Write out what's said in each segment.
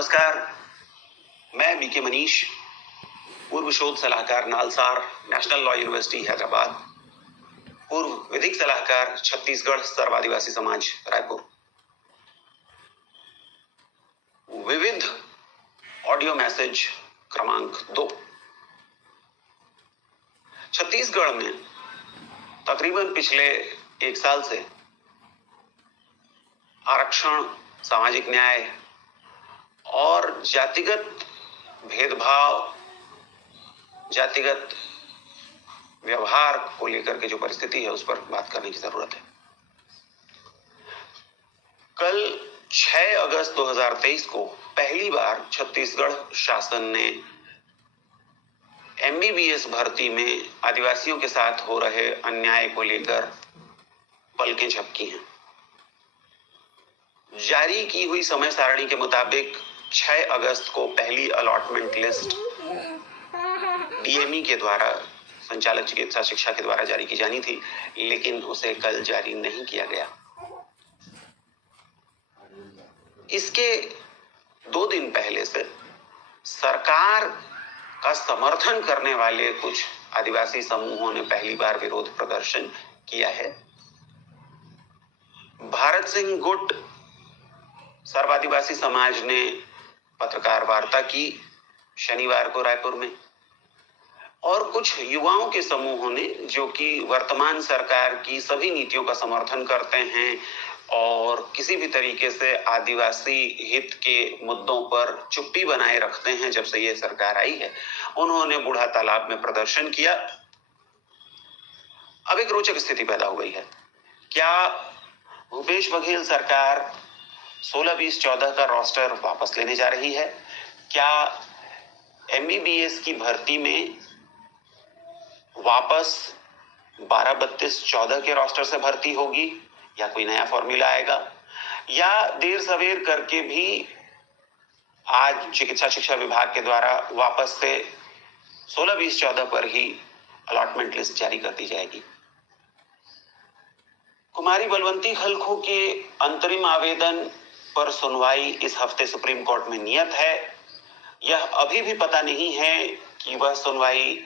नमस्कार, मैं बीके मनीष, पूर्व शोध सलाहकार NALSAR, national law university Hyderabad, पूर्व विधिक सलाहकार छत्तीसगढ़ सर्व आदिवासी समाज रायपुर। विविध ऑडियो मैसेज क्रमांक 2। छत्तीसगढ़ में तकरीबन पिछले 1 साल से आरक्षण, सामाजिक न्याय और जातिगत भेदभाव, जातिगत व्यवहार को लेकर के जो परिस्थिति है उस पर बात करने की जरूरत है। कल 6 अगस्त 2023 को पहली बार छत्तीसगढ़ शासन ने एमबीबीएस भर्ती में आदिवासियों के साथ हो रहे अन्याय को लेकर पलकें झपकी हैं। जारी की हुई समय सारणी के मुताबिक 6 अगस्त को पहली अलॉटमेंट लिस्ट डीएमई के द्वारा, संचालक चिकित्सा शिक्षा के द्वारा जारी की जानी थी, लेकिन उसे कल जारी नहीं किया गया। इसके 2 दिन पहले से सरकार का समर्थन करने वाले कुछ आदिवासी समूहों ने पहली बार विरोध प्रदर्शन किया है। भारत सिंह गुट सर्व आदिवासी समाज ने पत्रकार वार्ता की शनिवार को रायपुर में, और कुछ युवाओं के समूहों ने, जो कि वर्तमान सरकार की सभी नीतियों का समर्थन करते हैं और किसी भी तरीके से आदिवासी हित के मुद्दों पर चुप्पी बनाए रखते हैं जब से यह सरकार आई है, उन्होंने बूढ़ा तालाब में प्रदर्शन किया। अब एक रोचक स्थिति पैदा हो गई है। क्या भूपेश बघेल सरकार 16, 20, 14 का रोस्टर वापस लेने जा रही है? क्या एमबीबीएस की भर्ती में वापस 12, 32, 14 के रोस्टर से भर्ती होगी, या कोई नया फॉर्मूला आएगा, या देर सवेर करके भी आज चिकित्सा शिक्षा विभाग के द्वारा वापस से 16, 20, 14 पर ही अलॉटमेंट लिस्ट जारी कर दी जाएगी? कुमारी बलवंती खलखो के अंतरिम आवेदन पर सुनवाई इस हफ्ते सुप्रीम कोर्ट में नियत है। यह अभी भी पता नहीं है कि वह सुनवाई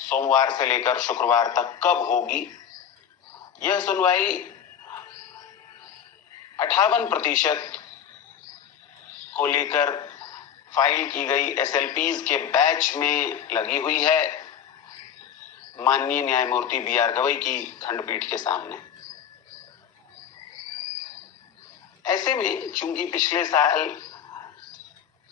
सोमवार से लेकर शुक्रवार तक कब होगी। यह सुनवाई 58% को लेकर फाइल की गई एसएलपीज के बैच में लगी हुई है, माननीय न्यायमूर्ति बीआर गवई की खंडपीठ के सामने। ऐसे में चूंकि पिछले साल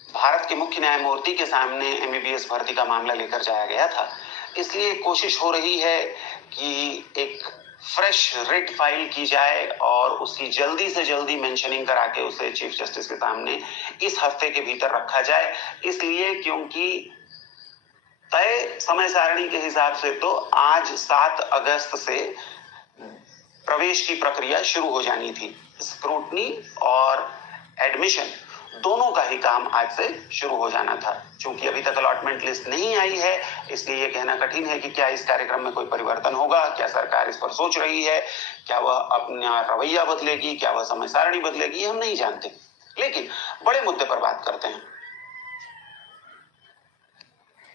भारत के मुख्य न्यायमूर्ति के सामने एमबीबीएस भर्ती का मामला लेकर जाया गया था, इसलिए कोशिश हो रही है कि एक फ्रेश रिट फाइल की जाए और उसकी जल्दी से जल्दी मेंशनिंग करा के उसे चीफ जस्टिस के सामने इस हफ्ते के भीतर रखा जाए। इसलिए क्योंकि तय समय सारणी के हिसाब से तो आज 7 अगस्त से प्रवेश की प्रक्रिया शुरू हो जानी थी। स्क्रूटनी और एडमिशन दोनों का ही काम आज से शुरू हो जाना था। चूंकि अभी तक अलॉटमेंट लिस्ट नहीं आई है, इसलिए यह कहना कठिन है कि क्या इस कार्यक्रम में कोई परिवर्तन होगा, क्या सरकार इस पर सोच रही है, क्या वह अपना रवैया बदलेगी, क्या वह समय सारणी बदलेगी, हम नहीं जानते। लेकिन बड़े मुद्दे पर बात करते हैं।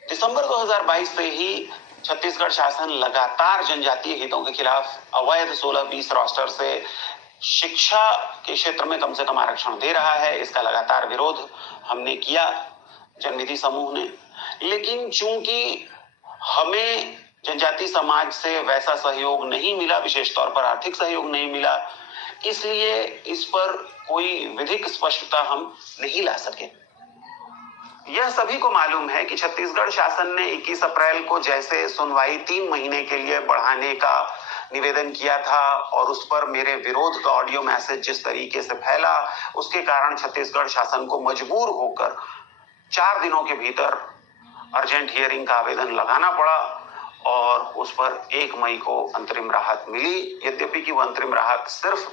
दिसंबर 2022 से ही छत्तीसगढ़ शासन लगातार जनजातीय हितों के खिलाफ अवैध 16, 20 रोस्टर से शिक्षा के क्षेत्र में कम से कम आरक्षण दे रहा है। इसका लगातार विरोध हमने किया, जनविधि समूह ने। लेकिन चूंकि हमें जनजातीय समाज से वैसा सहयोग नहीं मिला, विशेष तौर पर आर्थिक सहयोग नहीं मिला, इसलिए इस पर कोई विधिक स्पष्टता हम नहीं ला सके। यह सभी को मालूम है कि छत्तीसगढ़ शासन ने 21 अप्रैल को जैसे सुनवाई 3 महीने के लिए बढ़ाने का निवेदन किया था, और उस पर मेरे विरोध का ऑडियो मैसेज जिस तरीके से फैला, उसके कारण छत्तीसगढ़ शासन को मजबूर होकर 4 दिनों के भीतर अर्जेंट हियरिंग का आवेदन लगाना पड़ा, और उस पर 1 मई को अंतरिम राहत मिली। यद्यपि कि वह अंतरिम राहत सिर्फ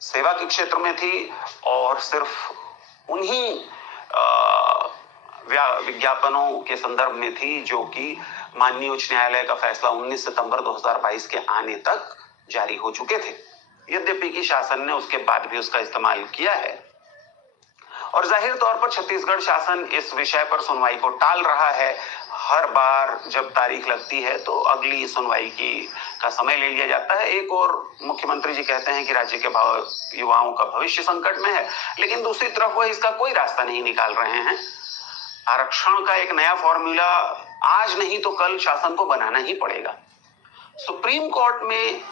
सेवा के क्षेत्र में थी और सिर्फ उन्हीं विज्ञापनों के संदर्भ में थी जो कि माननीय उच्च न्यायालय का फैसला 19 सितंबर 2022 के आने तक जारी हो चुके थे। यद्यपि कि शासन ने उसके बाद भी उसका इस्तेमाल किया है। और जाहिर तौर पर छत्तीसगढ़ शासन इस विषय पर सुनवाई को टाल रहा है। हर बार जब तारीख लगती है तो अगली सुनवाई का समय ले लिया जाता है। एक और मुख्यमंत्री जी कहते हैं कि राज्य के युवाओं का भविष्य संकट में है, लेकिन दूसरी तरफ वह इसका कोई रास्ता नहीं निकाल रहे हैं। आरक्षण का एक नया फॉर्मूला आज नहीं तो कल शासन को बनाना ही पड़ेगा। सुप्रीम कोर्ट में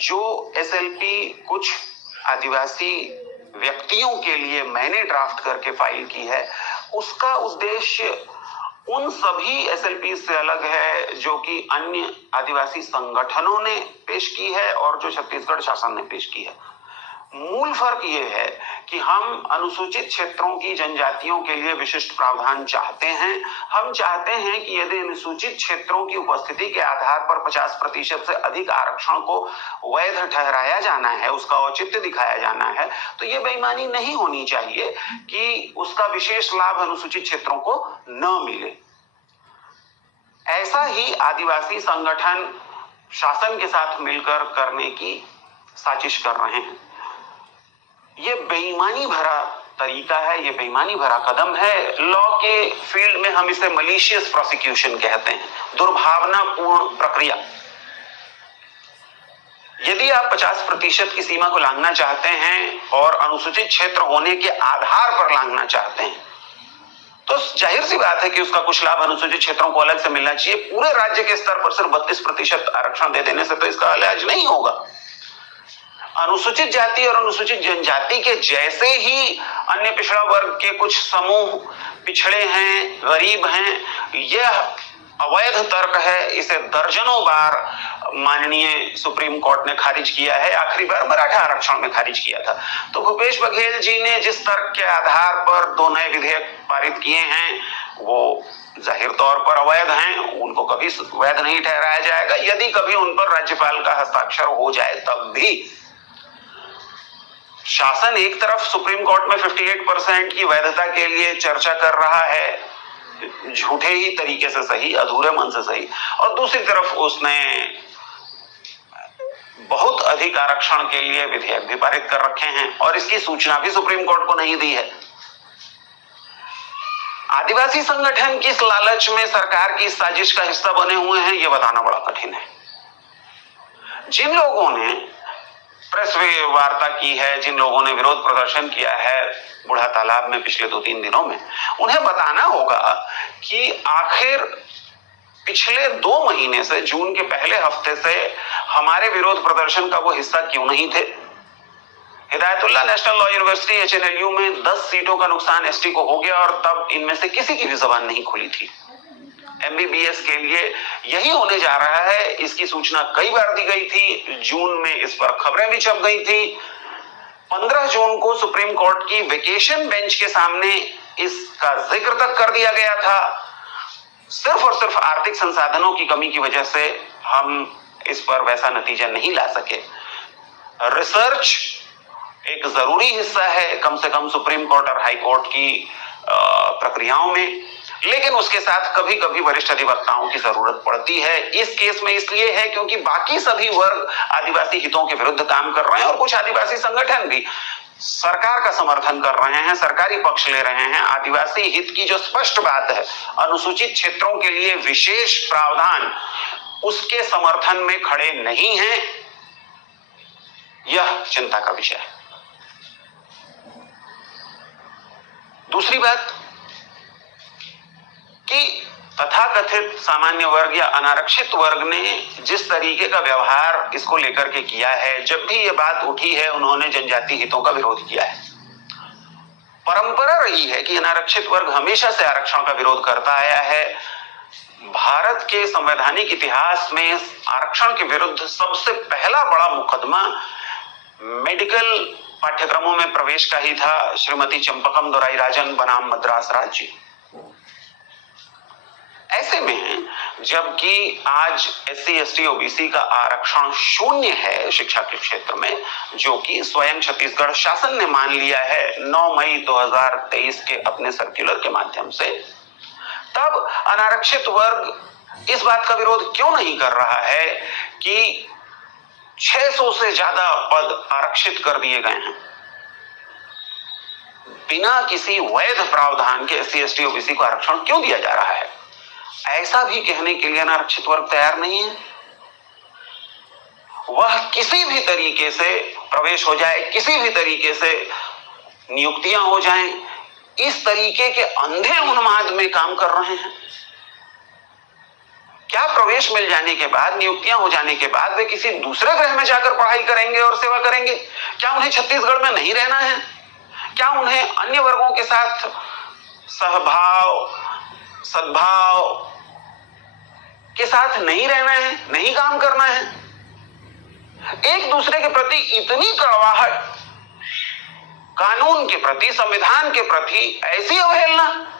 जो एसएलपी कुछ आदिवासी व्यक्तियों के लिए मैंने ड्राफ्ट करके फाइल की है, उसका उद्देश्य उन सभी एसएलपी से अलग है जो कि अन्य आदिवासी संगठनों ने पेश की है और जो छत्तीसगढ़ शासन ने पेश की है। मूल फर्क यह है कि हम अनुसूचित क्षेत्रों की जनजातियों के लिए विशिष्ट प्रावधान चाहते हैं। हम चाहते हैं कि यदि अनुसूचित क्षेत्रों की उपस्थिति के आधार पर 50% से अधिक आरक्षण को वैध ठहराया जाना है, उसका औचित्य दिखाया जाना है, तो ये बेईमानी नहीं होनी चाहिए कि उसका विशेष लाभ अनुसूचित क्षेत्रों को न मिले। ऐसा ही आदिवासी संगठन शासन के साथ मिलकर करने की साजिश कर रहे हैं। ये बेईमानी भरा तरीका है, ये बेईमानी भरा कदम है। लॉ के फील्ड में हम इसे मलिशियस प्रोसिक्यूशन कहते हैं, दुर्भावनापूर्ण प्रक्रिया। यदि आप 50% की सीमा को लांघना चाहते हैं और अनुसूचित क्षेत्र होने के आधार पर लांघना चाहते हैं, तो जाहिर सी बात है कि उसका कुछ लाभ अनुसूचित क्षेत्रों को अलग से मिलना चाहिए। पूरे राज्य के स्तर पर सिर्फ 32% आरक्षण दे देने से तो इसका इलाज नहीं होगा। अनुसूचित जाति और अनुसूचित जनजाति के जैसे ही अन्य पिछड़ा वर्ग के कुछ समूह पिछड़े हैं, गरीब हैं, यह अवैध तर्क है। इसे दर्जनों बार माननीय सुप्रीम कोर्ट ने खारिज किया है। आखिरी बार मराठा आरक्षण में खारिज किया था। तो भूपेश बघेल जी ने जिस तर्क के आधार पर 2 नए विधेयक पारित किए हैं वो जाहिर तौर पर अवैध हैं, उनको कभी वैध नहीं ठहराया जाएगा। यदि कभी उन पर राज्यपाल का हस्ताक्षर हो जाए तब भी। शासन एक तरफ सुप्रीम कोर्ट में 58% की वैधता के लिए चर्चा कर रहा है, झूठे ही तरीके से सही, अधूरे मन से सही, और दूसरी तरफ उसने बहुत अधिक आरक्षण के लिए विधेयक भी पारित कर रखे हैं और इसकी सूचना भी सुप्रीम कोर्ट को नहीं दी है। आदिवासी संगठन किस लालच में सरकार की साजिश का हिस्सा बने हुए हैं, यह बताना बड़ा कठिन है। जिन लोगों ने प्रेस वार्ता की है, जिन लोगों ने विरोध प्रदर्शन किया है बूढ़ा तालाब में पिछले 2-3 दिनों में, उन्हें बताना होगा कि आखिर पिछले 2 महीने से, जून के पहले हफ्ते से हमारे विरोध प्रदर्शन का वो हिस्सा क्यों नहीं थे। Hidayatullah national law university HNLU में 10 सीटों का नुकसान एसटी को हो गया और तब इनमें से किसी की भी जबान नहीं खुली थी। एमबीबीएस के लिए यही होने जा रहा है, इसकी सूचना कई बार दी गई थी। जून में इस पर खबरें भी छप गई थी। 15 जून को सुप्रीम कोर्ट की वेकेशन बेंच के सामने इसका जिक्र तक कर दिया गया था। सिर्फ और सिर्फ आर्थिक संसाधनों की कमी की वजह से हम इस पर वैसा नतीजा नहीं ला सके। रिसर्च एक जरूरी हिस्सा है कम से कम सुप्रीम कोर्ट और हाई कोर्ट की प्रक्रियाओं में, लेकिन उसके साथ कभी कभी वरिष्ठ अधिवक्ताओं की जरूरत पड़ती है। इस केस में इसलिए है क्योंकि बाकी सभी वर्ग आदिवासी हितों के विरुद्ध काम कर रहे हैं और कुछ आदिवासी संगठन भी सरकार का समर्थन कर रहे हैं, सरकारी पक्ष ले रहे हैं। आदिवासी हित की जो स्पष्ट बात है, अनुसूचित क्षेत्रों के लिए विशेष प्रावधान, उसके समर्थन में खड़े नहीं हैं। यह चिंता का विषय है। दूसरी बात कि तथाकथित सामान्य वर्ग या अनारक्षित वर्ग ने जिस तरीके का व्यवहार इसको लेकर के किया है, जब भी ये बात उठी है उन्होंने जनजाति हितों का विरोध किया है। परंपरा रही है कि अनारक्षित वर्ग हमेशा से आरक्षण का विरोध करता आया है। भारत के संवैधानिक इतिहास में आरक्षण के विरुद्ध सबसे पहला बड़ा मुकदमा मेडिकल पाठ्यक्रमों में प्रवेश का ही था। श्रीमती चंपकम दोराईराजन बनाम मद्रास राज्य। ऐसे में जबकि आज एससी एसटी ओबीसी का आरक्षण 0 है शिक्षा के क्षेत्र में, जो कि स्वयं छत्तीसगढ़ शासन ने मान लिया है 9 मई 2023 के अपने सर्कुलर के माध्यम से, तब अनारक्षित वर्ग इस बात का विरोध क्यों नहीं कर रहा है कि 600 से ज्यादा पद आरक्षित कर दिए गए हैं। बिना किसी वैध प्रावधान के SC ST OBC को आरक्षण क्यों दिया जा रहा है? ऐसा भी कहने के लिए अनारक्षित वर्ग तैयार नहीं है। वह किसी भी तरीके से प्रवेश हो जाए, किसी भी तरीके से नियुक्तियां हो जाएं, इस तरीके के अंधे उन्माद में काम कर रहे हैं। क्या प्रवेश मिल जाने के बाद, नियुक्तियां हो जाने के बाद वे किसी दूसरे ग्रह में जाकर पढ़ाई करेंगे और सेवा करेंगे? क्या उन्हें छत्तीसगढ़ में नहीं रहना है? क्या उन्हें अन्य वर्गों के साथ सहभाव, सद्भाव के साथ नहीं रहना है, नहीं काम करना है? एक दूसरे के प्रति इतनी कड़वाहट, कानून के प्रति, संविधान के प्रति ऐसी अवहेलना।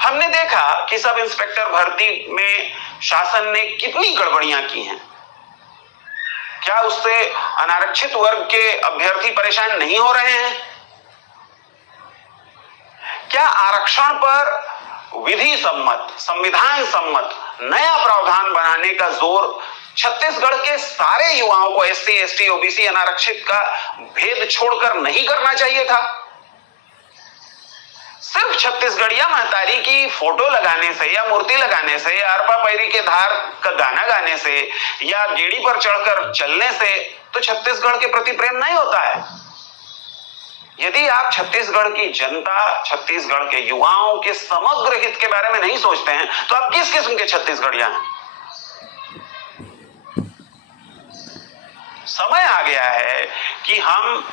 हमने देखा कि सब इंस्पेक्टर भर्ती में शासन ने कितनी गड़बड़ियां की हैं। क्या उससे अनारक्षित वर्ग के अभ्यर्थी परेशान नहीं हो रहे हैं? क्या आरक्षण पर विधि सम्मत, संविधान सम्मत नया प्रावधान बनाने का जोर छत्तीसगढ़ के सारे युवाओं को SC ST OBC अनारक्षित का भेद छोड़कर नहीं करना चाहिए था? सिर्फ छत्तीसगढ़िया महतारी की फोटो लगाने से या मूर्ति लगाने से या अरपा पैरी के धार का गाना गाने से या गेड़ी पर चढ़कर चलने से तो छत्तीसगढ़ के प्रति प्रेम नहीं होता है। यदि आप छत्तीसगढ़ की जनता, छत्तीसगढ़ के युवाओं के समग्र हित के बारे में नहीं सोचते हैं तो आप किस किस्म के छत्तीसगढ़िया हैं? समय आ गया है कि हम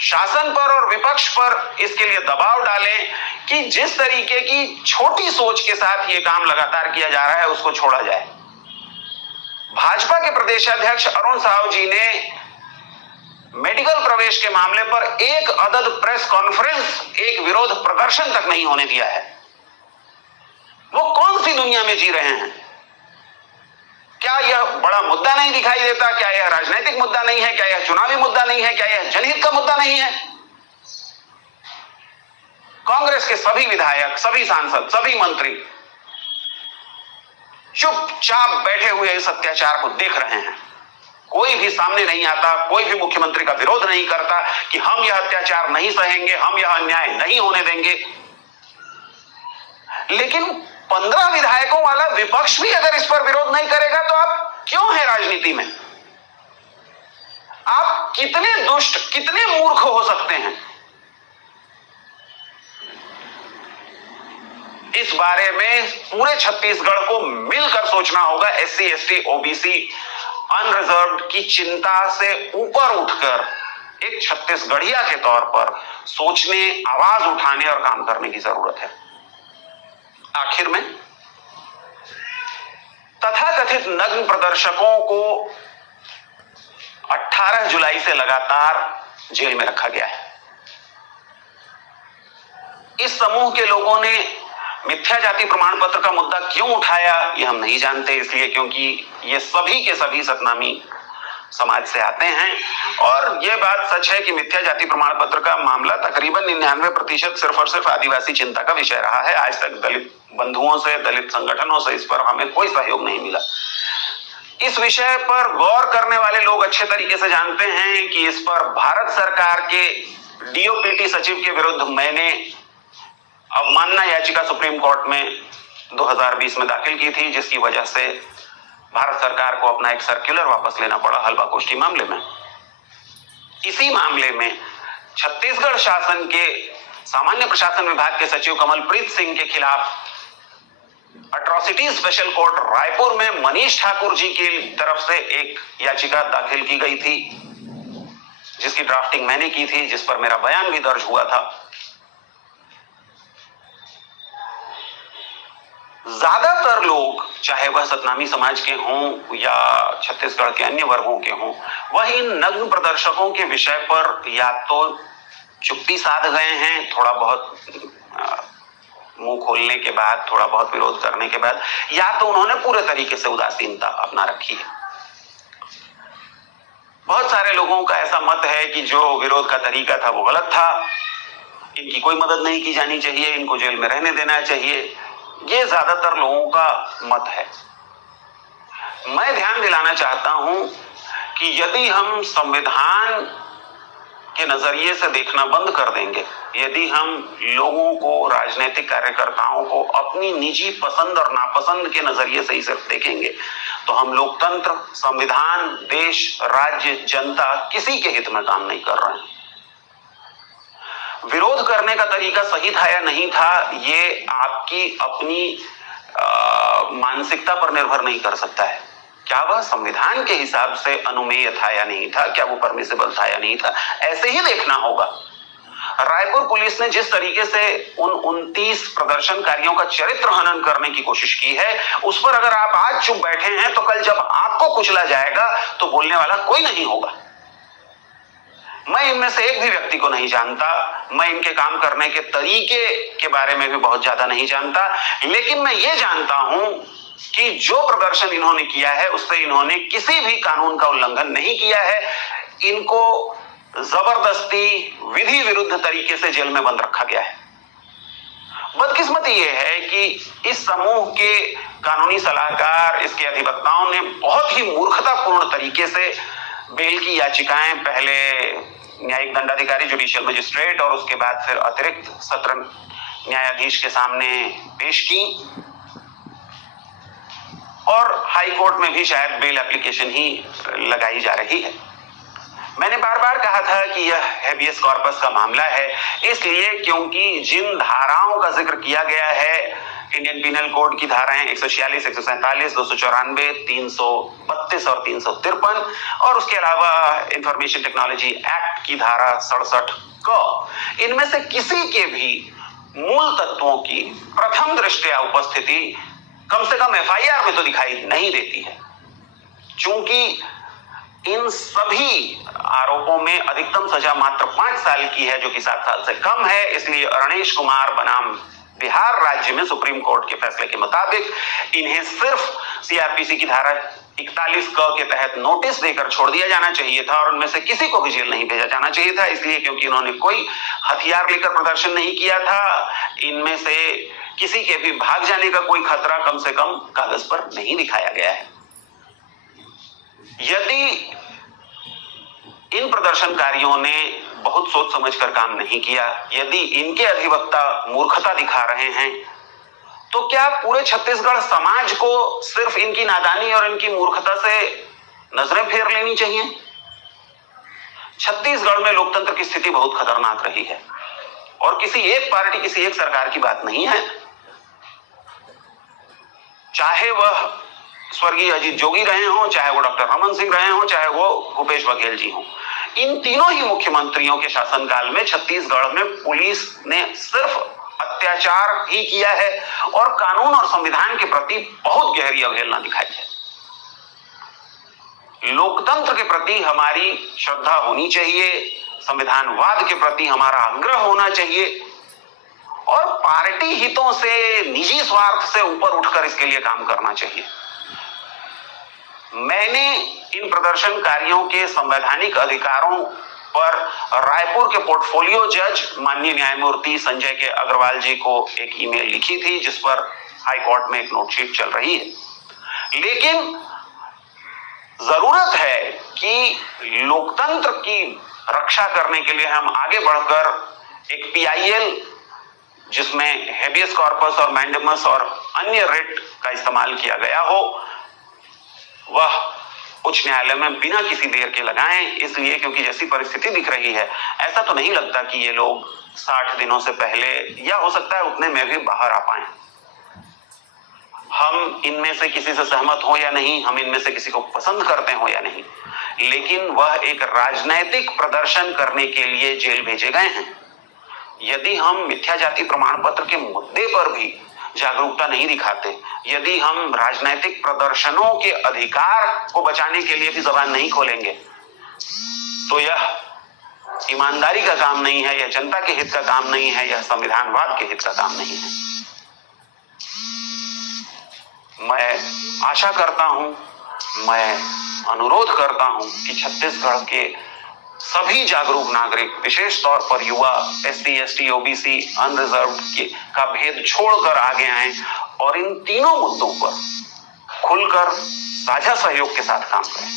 शासन पर और विपक्ष पर इसके लिए दबाव डालें कि जिस तरीके की छोटी सोच के साथ ये काम लगातार किया जा रहा है उसको छोड़ा जाए। भाजपा के प्रदेशाध्यक्ष अरुण साव जी ने मेडिकल प्रवेश के मामले पर एक अदद प्रेस कॉन्फ्रेंस, एक विरोध प्रदर्शन तक नहीं होने दिया है। वो कौन सी दुनिया में जी रहे हैं? क्या यह बड़ा मुद्दा नहीं दिखाई देता? क्या यह राजनीतिक मुद्दा नहीं है? क्या यह चुनावी मुद्दा नहीं है? क्या यह जनहित का मुद्दा नहीं है? कांग्रेस के सभी विधायक, सभी सांसद, सभी मंत्री चुपचाप बैठे हुए इस अत्याचार को देख रहे हैं। कोई भी सामने नहीं आता, कोई भी मुख्यमंत्री का विरोध नहीं करता कि हम यह अत्याचार नहीं सहेंगे, हम यह अन्याय नहीं होने देंगे। लेकिन 15 विधायकों वाला विपक्ष भी अगर इस पर विरोध नहीं करेगा तो आप क्यों हैं राजनीति में? आप कितने दुष्ट, कितने मूर्ख हो सकते हैं? इस बारे में पूरे छत्तीसगढ़ को मिलकर सोचना होगा। SC ST OBC अनरिजर्व्ड की चिंता से ऊपर उठकर एक छत्तीसगढ़िया के तौर पर सोचने, आवाज उठाने और काम करने की जरूरत है। आखिर में तथाकथित नग्न प्रदर्शकों को 18 जुलाई से लगातार जेल में रखा गया है। इस समूह के लोगों ने मिथ्या जाति प्रमाण पत्र का मुद्दा क्यों उठाया यह हम नहीं जानते, इसलिए क्योंकि ये सभी के सभी सतनामी समाज से आते हैं। और यह बात सच है कि मिथ्या जाति प्रमाण पत्र का मामला तकरीबन 99% सिर्फ और सिर्फ आदिवासी चिंता का विषय रहा है। आज तक दलित बंधुओं से, दलित संगठनों से इस पर हमें कोई सहयोग नहीं मिला। इस विषय पर गौर करने वाले लोग अच्छे तरीके से जानते हैं कि इस पर भारत सरकार के DOPT सचिव के विरुद्ध मैंने अवमानना याचिका सुप्रीम कोर्ट में 2020 में दाखिल की थी, जिसकी वजह से भारत सरकार को अपना एक सर्कुलर वापस लेना पड़ा हलवा-कोष्ठी मामले में। इसी मामले में छत्तीसगढ़ शासन के सामान्य प्रशासन विभाग के सचिव कमलप्रीत सिंह के खिलाफ अट्रॉसिटी स्पेशल कोर्ट रायपुर में मनीष ठाकुर जी की तरफ से एक याचिका दाखिल की गई थी, जिसकी ड्राफ्टिंग मैंने की थी, जिस पर मेरा बयान भी दर्ज हुआ था। ज्यादातर लोग, चाहे वह सतनामी समाज के हों या छत्तीसगढ़ के अन्य वर्गों के हों, वह इन नग्न प्रदर्शकों के विषय पर या तो चुप्पी साध गए हैं, थोड़ा बहुत मुंह खोलने के बाद, थोड़ा बहुत विरोध करने के बाद, या तो उन्होंने पूरे तरीके से उदासीनता अपना रखी है। बहुत सारे लोगों का ऐसा मत है कि जो विरोध का तरीका था वो गलत था, इनकी कोई मदद नहीं की जानी चाहिए, इनको जेल में रहने देना चाहिए। ये ज्यादातर लोगों का मत है। मैं ध्यान दिलाना चाहता हूं कि यदि हम संविधान के नजरिए से देखना बंद कर देंगे, यदि हम लोगों को, राजनीतिक कार्यकर्ताओं को अपनी निजी पसंद और नापसंद के नजरिए से ही सिर्फ देखेंगे, तो हम लोकतंत्र, संविधान, देश, राज्य, जनता किसी के हित में काम नहीं कर रहे हैं। विरोध करने का तरीका सही था या नहीं था, ये आपकी अपनी मानसिकता पर निर्भर नहीं कर सकता है। क्या वह संविधान के हिसाब से अनुमेय था या नहीं था, क्या वो परमिसिबल था या नहीं था, ऐसे ही देखना होगा। रायपुर पुलिस ने जिस तरीके से उन 29 प्रदर्शनकारियों का चरित्र हनन करने की कोशिश की है, उस पर अगर आप आज चुप बैठे हैं तो कल जब आपको कुचला जाएगा तो बोलने वाला कोई नहीं होगा। मैं इनमें से एक भी व्यक्ति को नहीं जानता, मैं इनके काम करने के तरीके के बारे में भी बहुत ज्यादा नहीं जानता, लेकिन मैं ये जानता हूं कि जो प्रदर्शन इन्होंने किया है उससे इन्होंने किसी भी कानून का उल्लंघन नहीं किया है। इनको जबरदस्ती विधि विरुद्ध तरीके से जेल में बंद रखा गया है। बदकिस्मती ये है कि इस समूह के कानूनी सलाहकार, इसके अधिवक्ताओं ने बहुत ही मूर्खतापूर्ण तरीके से बेल की याचिकाएं पहले न्यायिक दंडाधिकारी, जुडिशियल मजिस्ट्रेट और उसके बाद फिर अतिरिक्त सत्र न्यायाधीश के सामने पेश की, और हाई कोर्ट में भी शायद बेल एप्लीकेशन ही लगाई जा रही है। मैंने बार बार कहा था कि यह हैबियस कॉर्पस का मामला है, इसलिए क्योंकि जिन धाराओं का जिक्र किया गया है, इंडियन पिनल कोड की धाराएं 146, 147, 294, 332 और 353, और उसके अलावा इंफॉर्मेशन टेक्नोलॉजी एक्ट की धारा 67 क, इनमें से किसी के भी मूल तत्वों की प्रथम दृष्टया उपस्थिति कम से कम एफआईआर में तो दिखाई नहीं देती है। चूंकि इन सभी आरोपों में अधिकतम सजा मात्र 5 साल की है, जो कि 7 साल से कम है, इसलिए अरणेश कुमार बनाम बिहार राज्य में सुप्रीम कोर्ट के फैसले के मुताबिक इन्हें सिर्फ सीआरपीसी की धारा 41 क के तहत नोटिस देकर छोड़ दिया जाना चाहिए था, और उनमें से किसी को भी जेल नहीं भेजा जाना चाहिए था, इसलिए क्योंकि इन्होंने कोई हथियार लेकर प्रदर्शन नहीं किया था। इनमें से किसी के भी भाग जाने का कोई खतरा कम से कम कागज पर नहीं दिखाया गया है। यदि इन प्रदर्शनकारियों ने बहुत सोच समझकर काम नहीं किया, यदि इनके अधिवक्ता मूर्खता दिखा रहे हैं, तो क्या पूरे छत्तीसगढ़ समाज को सिर्फ इनकी नादानी और इनकी मूर्खता से नजरें फेर लेनी चाहिए? छत्तीसगढ़ में लोकतंत्र की स्थिति बहुत खतरनाक रही है, और किसी एक पार्टी, किसी एक सरकार की बात नहीं है। चाहे वह स्वर्गीय अजीत जोगी रहे हों, चाहे वो डॉक्टर रमन सिंह रहे हों, चाहे वो भूपेश बघेल जी हों, इन तीनों ही मुख्यमंत्रियों के शासनकाल में छत्तीसगढ़ में पुलिस ने सिर्फ अत्याचार ही किया है और कानून और संविधान के प्रति बहुत गहरी अवहेलना दिखाई है। लोकतंत्र के प्रति हमारी श्रद्धा होनी चाहिए, संविधानवाद के प्रति हमारा आग्रह होना चाहिए, और पार्टी हितों से, निजी स्वार्थ से ऊपर उठकर इसके लिए काम करना चाहिए। मैंने इन प्रदर्शनकारियों के संवैधानिक अधिकारों पर रायपुर के पोर्टफोलियो जज माननीय न्यायमूर्ति संजय के अग्रवाल जी को एक ईमेल लिखी थी, जिस पर हाई कोर्ट में एक नोटशीट चल रही है। लेकिन जरूरत है कि लोकतंत्र की रक्षा करने के लिए हम आगे बढ़कर एक पीआईएल, जिसमें हेबियस कॉर्पस और मैंडेमस और अन्य रिट का इस्तेमाल किया गया हो, वह उच्च न्यायालय में बिना किसी देर के लगाएं। इसलिए क्योंकि जैसी परिस्थिति दिख रही है, ऐसा तो नहीं लगता कि ये लोग 60 दिनों से पहले, या हो सकता है उतने में भी, बाहर आ पाए। हम इनमें से किसी से सहमत हो या नहीं, हम इनमें से किसी को पसंद करते हो या नहीं, लेकिन वह एक राजनैतिक प्रदर्शन करने के लिए जेल भेजे गए हैं। यदि हम मिथ्या जाति प्रमाण पत्र के मुद्दे पर भी जागरूकता नहीं दिखाते, यदि हम राजनीतिक प्रदर्शनों के अधिकार को बचाने के लिए भी जबान नहीं खोलेंगे, तो यह ईमानदारी का काम नहीं है, यह जनता के हित का काम नहीं है, यह संविधानवाद के हित का काम नहीं है। मैं आशा करता हूं, मैं अनुरोध करता हूं कि छत्तीसगढ़ के सभी जागरूक नागरिक, विशेष तौर पर युवा, एससी, एसटी, ओबीसी, अनरिजर्व्ड का भेद छोड़कर आगे आएं और इन तीनों मुद्दों पर खुलकर साझा सहयोग के साथ काम करें।